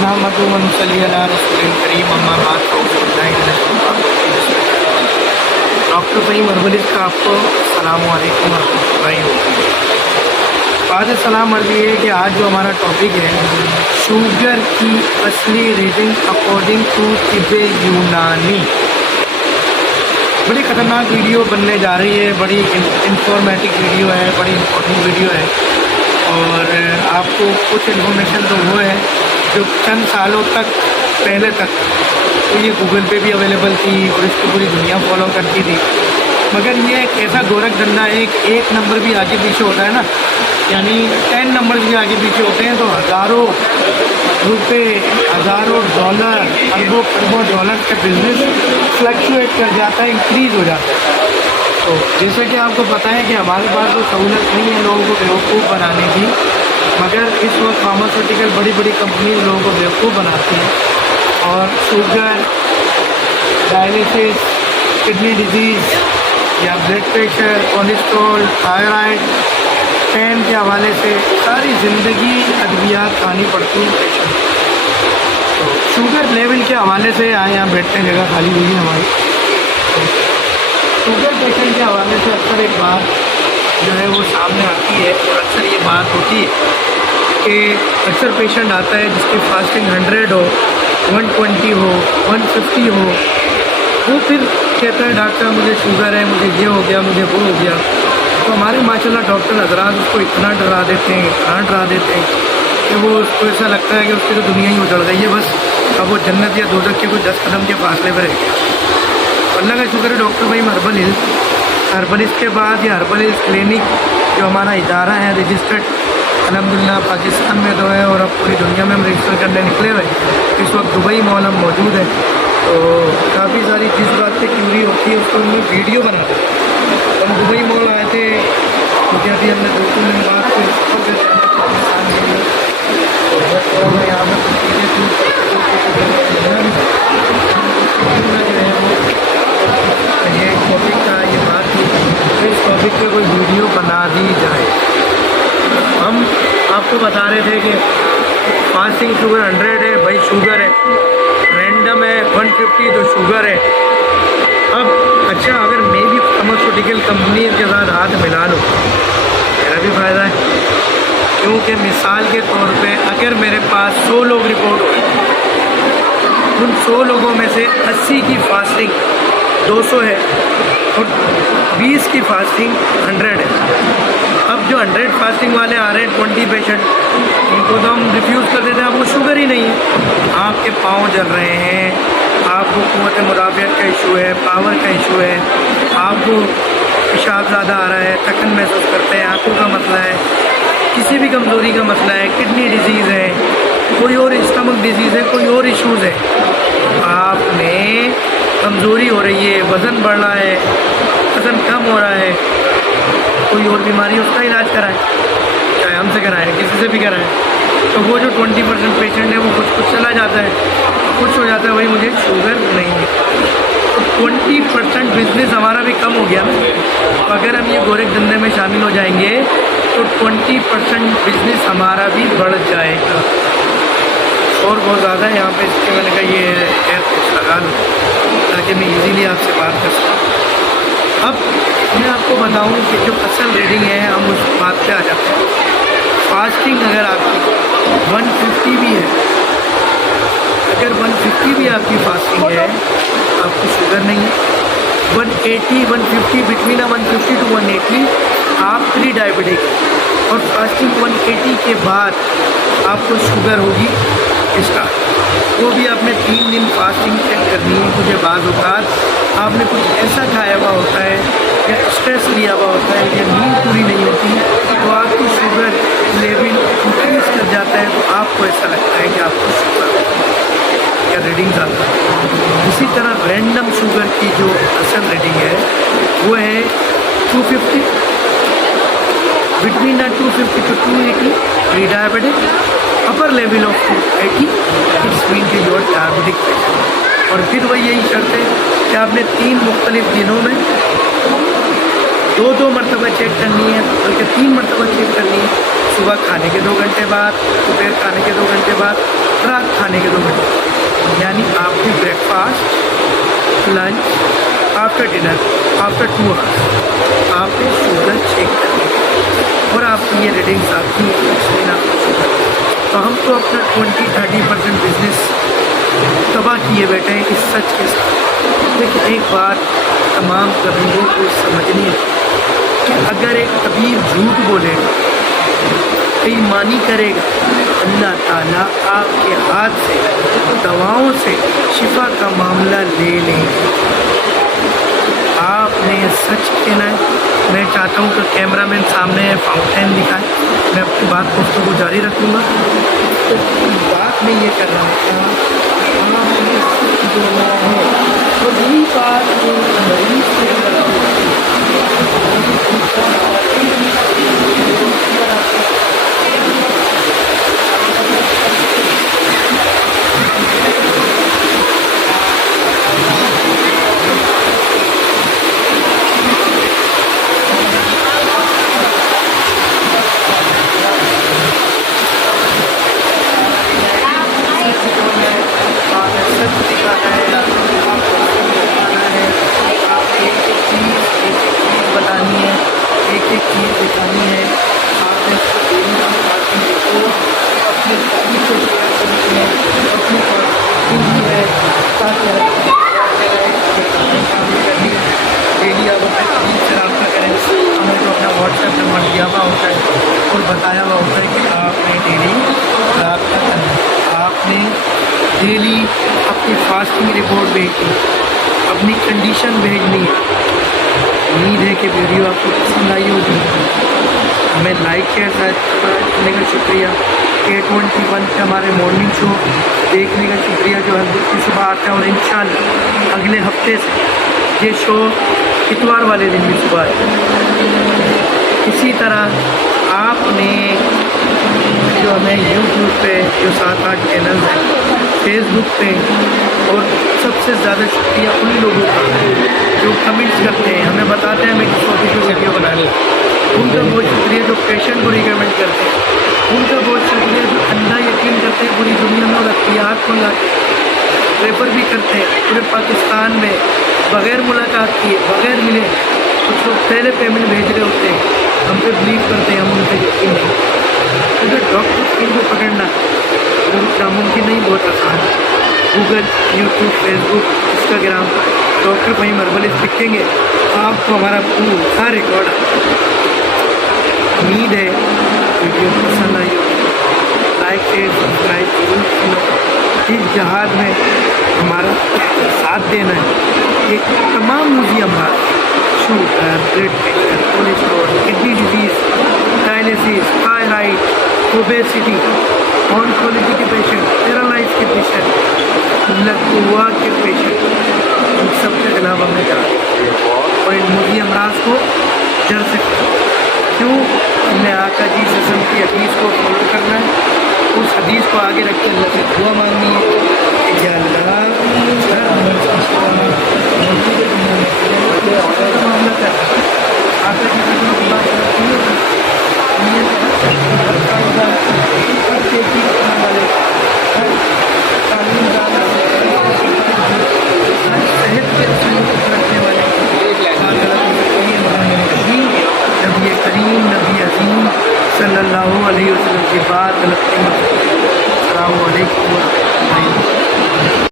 नहमदुहु व नसल्ली अला रसूलिल करीम अम्मा बाद डॉक्टर फ़हीम हर्बलिस्ट का आपको अस्सलामुअलैकुम वरहमतुल्लाहि वबरकातुहू। बाद सलाम अर्ज़ ये है कि आज जो हमारा टॉपिक है शुगर की असली रीडिंग अकॉर्डिंग टू तिब्बे यूनानी। बड़ी ख़तरनाक वीडियो बनने जा रही है, बड़ी इंफॉर्मेटिव वीडियो है, बड़ी इंपॉर्टेंट वीडियो है। और आपको कुछ इन्फॉर्मेशन तो वो है जो चंद सालों तक पहले तक तो ये गूगल पे भी अवेलेबल थी और इसको पूरी दुनिया फॉलो करती थी, मगर ये एक ऐसा गोरख धंधा है, एक नंबर भी आगे पीछे होता है ना, यानी 10 नंबर भी आगे पीछे होते हैं तो हज़ारों रुपए, हज़ारों डॉलर, अरबों खरबों डॉलर का बिजनेस फ्लक्चुएट कर जाता है, इंक्रीज़ हो जाता है। तो जैसे कि आपको पता है कि हमारे पास तो सहूलत नहीं है लोगों को बेवकूफ़ बनाने की, मगर इस वक्त फार्मास्यूटिकल बड़ी बड़ी कंपनी लोगों को बेवकूफ़ बनाती हैं और शुगर, डायलिसिस, किडनी डिजीज़ या blood pressure, cholesterol, thyroid, pain के हवाले से सारी ज़िंदगी अद्वियात खानी पड़ती है पेशेंट। तो शुगर लेवल के हवाले से आए, यहाँ बैठने जगह खाली हुई है हमारी। तो शुगर पेशेंट के हवाले से अक्सर एक बात जो है वो सामने आती है और अक्सर ये बात होती है कि अक्सर पेशेंट आता है जिसकी फास्टिंग 100 हो, 120 हो, 150 हो, वो फिर कहता है डॉक्टर साहब मुझे शुगर है, मुझे ये हो गया, मुझे वो हो गया। तो हमारे माशाल्लाह डॉक्टर हज़रात उसको इतना डरा देते हैं, इतना डरा देते हैं कि वो उसको ऐसा लगता है कि उसकी तो दुनिया ही उजड़ गई है, बस अब वो जन्नत या दोज़ख के कोई 10 कदम के फासले पर रह गया। अल्लाह का शुक्र है डॉक्टर फ़हीम हर्बलिस्ट के बाद ये हर्बलिस्ट क्लिनिक जो हमारा इदारा है रजिस्टर्ड अल्हम्दुलिल्लाह पाकिस्तान में तो है और अब पूरी दुनिया में हम रजिस्टर करने निकले हुए। इस वक्त दुबई मॉल हम मौजूद है। तो काफ़ी सारी जिस बात पे क्यूरी होती है उसको हम वीडियो बनाते हैं। हम दुबई मॉल आए थे क्योंकि अभी हमने 2-3 दिन बाद फिर पाकिस्तान में तो मैं यहाँ पर ये टॉपिक था, ये बात थी इस टॉपिक पे कोई वीडियो बना दी जाए। हम आपको बता रहे थे कि फास्टिंग शुगर 100 है, भाई शुगर है, रैंडम है 150 तो शुगर है। अब अच्छा अगर मैं भी फार्मास्यूटिकल कंपनी के साथ हाथ मिला लूँ मेरा भी फ़ायदा है, क्योंकि मिसाल के तौर पे अगर मेरे पास 100 लोग रिपोर्ट हुए, उन 100 लोगों में से 80 की फास्टिंग 200 है और 20 की फास्टिंग 100 है। अब जो 100 फास्टिंग वाले आ रहे हैं 20 पेशेंट, उनको तो हम रिफ्यूज़ कर देते हैं, आपको शुगर ही नहीं है, आपके पाँव जल रहे हैं, आपको क़ुव्वत मुदाफ़अत का इशू है, पावर का इशू है, आपको पेशाब ज़्यादा आ रहा है, थकन महसूस करते हैं, आँखों का मसला है, किसी भी कमज़ोरी का मसला है, किडनी डिजीज़ है, कोई और स्टमक डिजीज़ है, कोई और इशूज़ है, आप में कमज़ोरी हो रही है, वज़न बढ़ रहा है, वज़न कम हो रहा है, कोई और बीमारी उसका इलाज कराएं, चाहे हमसे कराएं, किसी से भी कराएं। तो वो जो 20% पेशेंट है वो कुछ चला जाता है, कुछ हो जाता है, वही मुझे शुगर नहीं है। तो 20% बिजनेस हमारा भी कम हो गया। तो अगर हम ये गोरख धंधे में शामिल हो जाएंगे तो 20% बिजनेस हमारा भी बढ़ जाएगा और बहुत ज़्यादा है। यहाँ पे इसके मैंने कहा ये है लगा लो ताकि मैं इजीली आपसे बात कर सकूँ। अब मैं आपको बताऊँ कि जो असल रीडिंग है हम उस बात पे आ जाते हैं। फास्टिंग अगर आपकी 150 भी है, अगर 150 भी आपकी फास्टिंग है, आपको शुगर नहीं है, 180, 150 बिटवीन 150 टू 180 आप प्री डायबिटिक और फास्टिंग 180 के बाद आपको शुगर होगी स्टार्ट। वो भी आपने 3 दिन फास्टिंग चेक करनी है, मुझे बाज़ औक़ात आपने कुछ ऐसा खाया हुआ होता है या स्ट्रेस लिया हुआ होता है या नींद पूरी नहीं होती तो आपकी शुगर लेवल इंक्रीज़ कर जाता है, तो आपको ऐसा लगता है कि आपको शुगर या रीडिंग ज़्यादा है। इसी तरह रैंडम शुगर की जो असल रीडिंग है वो है 250 between 250 to 280 pre diabetic, upper level of 280 it's mean कि योर डायबिटिक पेशेंट। और फिर वही यही शर्त है कि आपने 3 मुख्तलिफ दिनों में 2-2 मरतबा चेक करनी है, बल्कि 3 मरतबा चेक करनी है। सुबह खाने के 2 घंटे बाद, दोपहर खाने के 2 घंटे बाद رات کھانے کے 2 گھنٹے، یعنی آپ کے breakfast, lunch, after dinner, after 2 hours آپ نے شوگر چیک کرنی ہے اور آپ کی یہ ریڈنگس آتی ہیں اس میں آپ کو شوگر۔ تو ہم تو اپنا 20-30% بزنس تباہ کیے بیٹھے ہیں اس سچ کے ساتھ۔ لیکن ایک بات تمام طبیبوں کو سمجھنی ہے کہ اگر ایک طبیب جھوٹ بولے گا، بے ایمانی کرے گا، اللہ تعالیٰ آپ کے ہاتھ سے دواؤں سے شفا کا معاملہ لے لیں گے۔ آپ نے سچ کہنا ہے۔ میں چاہتا ہوں کہ کیمرہ مین سامنے فاؤنٹین دکھائے، میں اپنی بات گفتگو جاری رکھوں گا۔ تو بات میں یہ کر رہا تھا، آپ نے سچ بولنا ہے اور یہی بات جو مریض سے اور بتایا ہوا ہوتا ہے کہ آپ نے ڈیلی رابطہ کرنا ہے، آپ نے ڈیلی اپنی فاسٹنگ رپورٹ بھیجنی، اپنی کنڈیشن بھیجنی ہے۔ امید ہے کہ ویڈیو آپ کو پسند آئی ہوگی۔ ہمیں لائک شیئر کرنے کا شکریہ۔ 821 پہ ہمارے مارننگ شو دیکھنے کا شکریہ جو ہر دن کی صبح آتا ہے، اور انشاءاللہ اگلے ہفتے سے یہ شو اتوار والے دن بھی صبح ہے۔ اسی طرح آپ نے جو ہمیں یوٹیوب پہ جو 7-8 چینلز ہیں، فیس بک پہ، اور سب سے زیادہ شکریہ ان لوگوں کا جو کمنٹس کرتے ہیں، ہمیں بتاتے ہیں ہمیں کس ٹاپک پہ ویڈیو بنانی ہے۔ ان کا بہت شکریہ جو پیشنٹ کو ریکمینڈ کرتے ہیں، ان کا بہت شکریہ جو اندھا یقین کرتے ہیں پوری دنیا میں اور اختیارات کو لاتے ہیں، ریفر بھی کرتے ہیں پورے پاکستان میں بغیر ملاقات کیے، بغیر ملے۔ کچھ لوگ پہلے پیمنٹ بھیج رہے ہوتے ہیں، ہم پہ بلیو کرتے ہیں، ہم ان پہ یقین نہیں۔ کیونکہ ڈاکٹر کو پکڑنا ناممکن نہیں، بہت آسان ہے۔ گوگل، یوٹیوب، فیس بک، انسٹاگرام، ڈاکٹر فہیم ہربلسٹ لکھیں گے، آپ کو ہمارا پورا ریکارڈ امید ہے ویڈیو پسند آئی ہوگی۔ لائک شیئر سبسکرائب ضرور کرنا۔ اس جہاد میں ہمارا ساتھ دینا ہے۔ یہ تمام موذی امراض، sugar, blood pressure, cholesterol, kidney disease, dialysis, thyroid, obesity, oncology کے پیشنٹ، پیرالائز کے پیشنٹ، لکوا کے پیشنٹ، ان سب کے خلاف ہم نے کہا اور ان موذی امراض کو جڑ سے کیوں ہم نے آقا جی وسلم کی حدیث کو فالو کرنا ہے، اس حدیث کو آگے رکھ کے اللہ سے دعا مانگنی ہے کہ یا اللہ ہر مرض کی شفا معاملہ کر آقا جی وسلم کی بات کرتی ہے، ہر کھیتی کرنے والے، ہر تعلیم دانا، ہر صحت کے اصول کو رکھنے والے نبی کریم، نبی عظیم صلی اللہ علیہ وسلم کی بات غلط نہیں